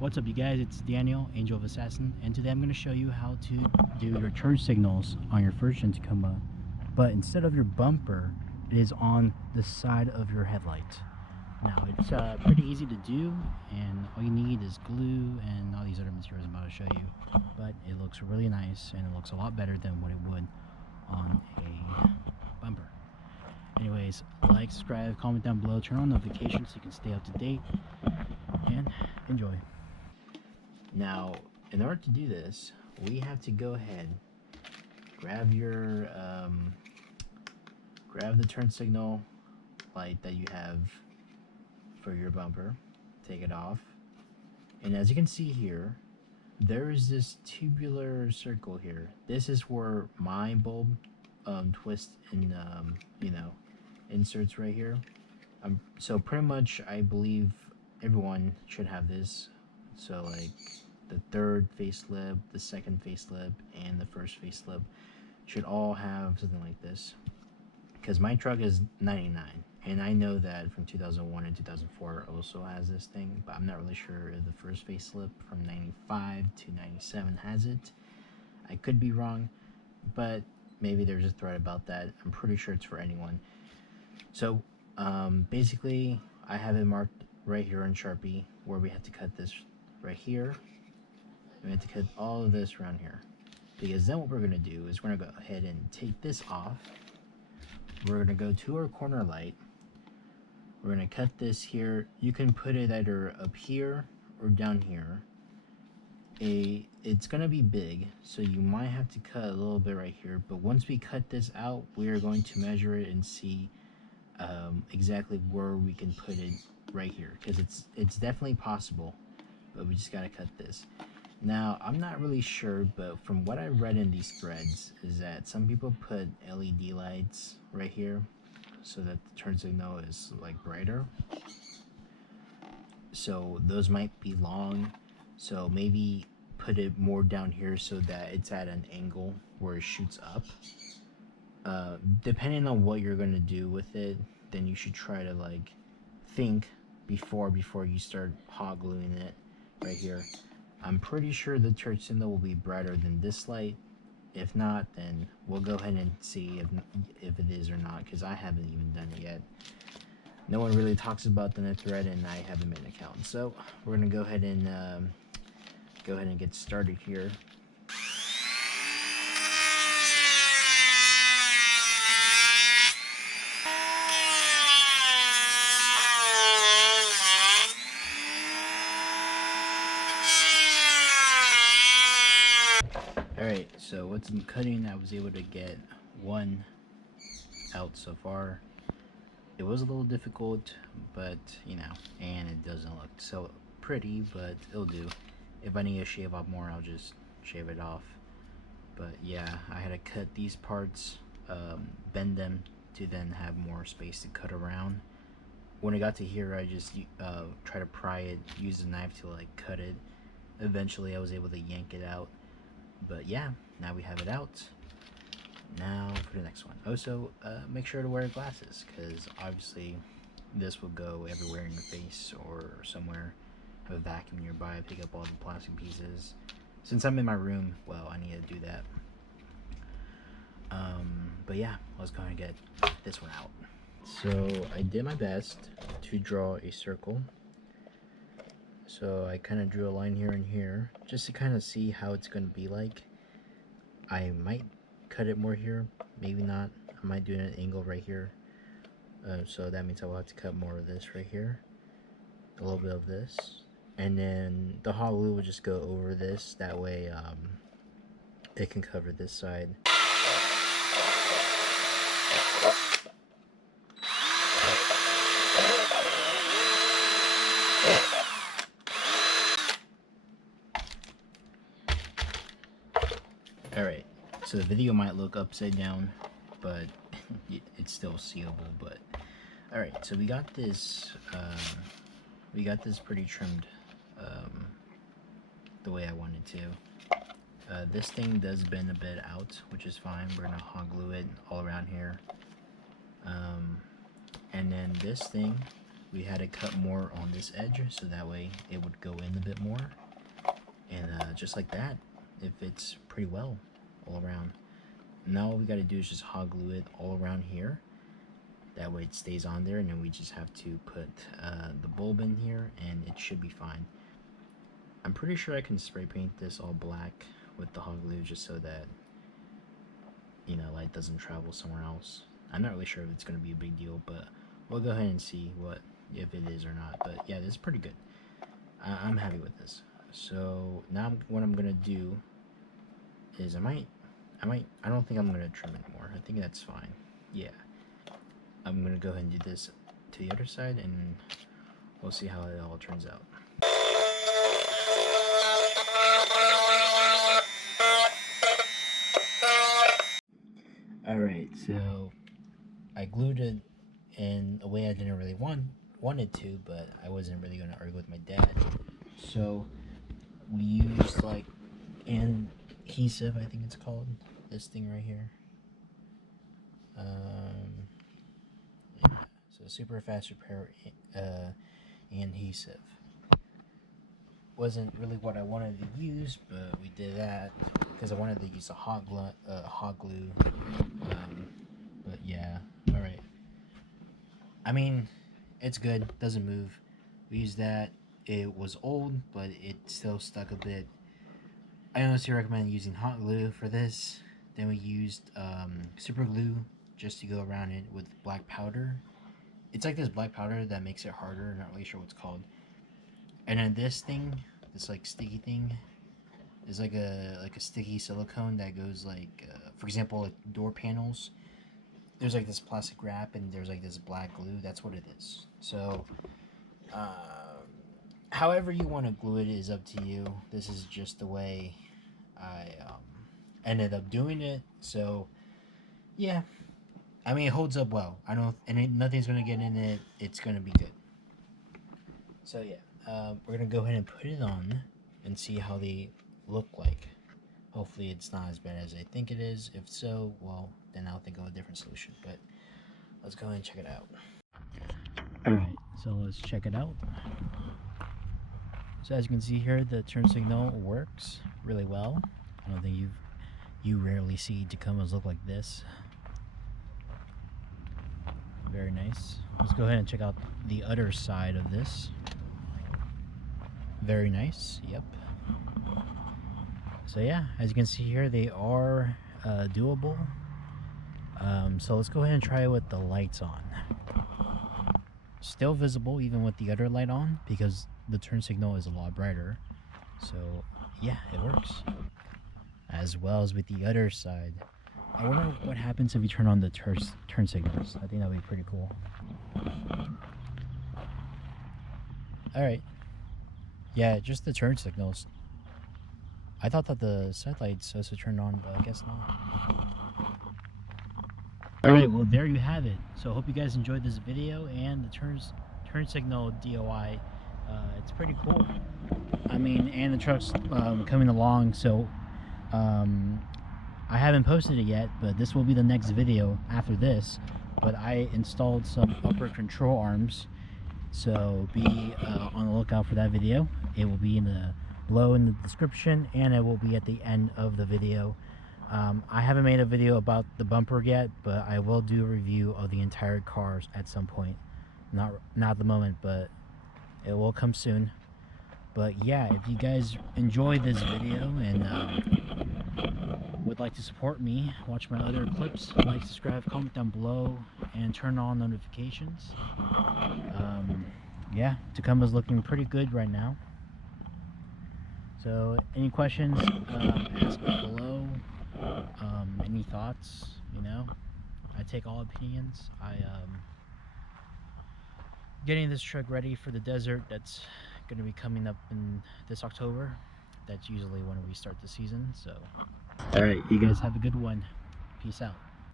What's up, you guys? It's Daniel, Angel of Assassin, and today I'm going to show you how to do your turn signals on your first gen Tacoma, but instead of your bumper, it is on the side of your headlight. Now, it's pretty easy to do, and all you need is glue and all these other materials I'm about to show you, but it looks really nice, and it looks a lot better than what it would on a bumper. Anyways, like, subscribe, comment down below, turn on notifications so you can stay up to date, and enjoy. Now, in order to do this, we have to go ahead, grab your, grab the turn signal light that you have for your bumper, take it off, and as you can see here, there is this tubular circle here. This is where my bulb twists and, inserts right here. So pretty much, I believe everyone should have this. So like the third facelift, the second facelift, and the first facelift should all have something like this. Because my truck is 99, and I know that from 2001 and 2004 also has this thing, but I'm not really sure if the first facelift from 95 to 97 has it. I could be wrong, but maybe there's a thread about that. I'm pretty sure it's for anyone. So basically, I have it marked right here on Sharpie where we have to cut this right here. We have to cut all of this around here, because then what we're going to do is we're going to go ahead and take this off. We're going to go to our corner light. We're going to cut this here. You can put it either up here or down here. It's going to be big, so you might have to cut a little bit right here, but once we cut this out, we are going to measure it and see exactly where we can put it right here, because it's definitely possible, but we just got to cut this. Now, I'm not really sure, but from what I read in these threads is that some people put LED lights right here so that the turn signal is like brighter. So those might be long, so maybe put it more down here so that it's at an angle where it shoots up. Depending on what you're going to do with it, then you should try to like think before you start hot gluing it right here. I'm pretty sure the turn signal will be brighter than this light. If not, then we'll go ahead and see if it is or not, because I haven't even done it yet. No one really talks about the thread, and I haven't made an account. So we're gonna go ahead and get started here. Alright, so what's in cutting, I was able to get one out so far. It was a little difficult, but you know, and it doesn't look so pretty, but it'll do. If I need to shave off more, I'll just shave it off. But yeah, I had to cut these parts, bend them to then have more space to cut around. When I got to here, I just try to pry it, use a knife to like cut it. Eventually I was able to yank it out. But yeah, now we have it out. Now for the next one. Also, make sure to wear glasses, because obviously this will go everywhere in your face or somewhere. Have a vacuum nearby, pick up all the plastic pieces. Since I'm in my room, well, I need to do that. But yeah, let's go and get this one out. So I did my best to draw a circle. So I kind of drew a line here and here, just to kind of see how it's going to be like. I might cut it more here, maybe not. I might do an angle right here. So that means I will have to cut more of this right here. A little bit of this. And then the hot glue will just go over this. That way it can cover this side. Alright, so the video might look upside down, but it's still seeable. But alright, so we got this pretty trimmed the way I wanted to. This thing does bend a bit out, which is fine. We're gonna hot glue it all around here. And then this thing we had to cut more on this edge so that way it would go in a bit more. And just like that, it fits pretty well all around. Now all we got to do is just hot glue it all around here. That way it stays on there, and then we just have to put the bulb in here and it should be fine. I'm pretty sure I can spray paint this all black with the hot glue just so that, you know, light doesn't travel somewhere else. I'm not really sure if it's going to be a big deal, but we'll go ahead and see if it is or not. But yeah, this is pretty good. I'm happy with this. So now what I'm gonna do is I don't think I'm gonna trim anymore. I think that's fine. Yeah, I'm gonna go ahead and do this to the other side, and we'll see how it all turns out. Alright, so I glued it in a way I didn't really wanted to, but I wasn't really gonna argue with my dad. So we used like adhesive, I think it's called, this thing right here. Yeah, so super fast repair adhesive. Wasn't really what I wanted to use, but we did that because I wanted to use a hot glue. But yeah, all right. I mean, it's good, doesn't move. We used that. It was old, but it still stuck a bit. I honestly recommend using hot glue for this. Then we used super glue just to go around it with black powder. It's like this black powder that makes it harder. Not really sure what it's called. And then this thing, this like sticky thing, is like a sticky silicone that goes like, for example, like door panels. There's like this plastic wrap and there's like this black glue. That's what it is. So, however you want to glue it is up to you. This is just the way I ended up doing it. So, yeah. I mean, it holds up well. Nothing's gonna get in it. It's gonna be good. So yeah, we're gonna go ahead and put it on and see how they look like. Hopefully it's not as bad as I think it is. If so, well, then I'll think of a different solution. But let's go ahead and check it out. Alright, so let's check it out. So as you can see here, the turn signal works really well. I don't think you rarely see Tacomas look like this. Very nice. Let's go ahead and check out the other side of this. Very nice. Yep. So yeah, as you can see here, they are doable. So let's go ahead and try it with the lights on. Still visible even with the other light on because the turn signal is a lot brighter. So yeah, it works. As well as with the other side. I wonder what happens if you turn on the turn signals. I think that would be pretty cool. Alright. Yeah, just the turn signals. I thought that the side lights also turned on, but I guess not. Alright, well there you have it. So I hope you guys enjoyed this video and the turn signal DIY. It's pretty cool. I mean, and the truck's coming along, so I haven't posted it yet, but this will be the next video after this. But I installed some upper control arms, so be on the lookout for that video. It will be below in the description, and it will be at the end of the video. I haven't made a video about the bumper yet, but I will do a review of the entire car at some point. Not at the moment, but it will come soon. But yeah, if you guys enjoyed this video and would like to support me, watch my other clips, like, subscribe, comment down below, and turn on notifications. Yeah, Tacoma's looking pretty good right now. So any questions, ask below. Any thoughts, you know, I take all opinions. Getting this truck ready for the desert that's going to be coming up in this October. That's usually when we start the season. So alright, you guys have a good one. Peace out.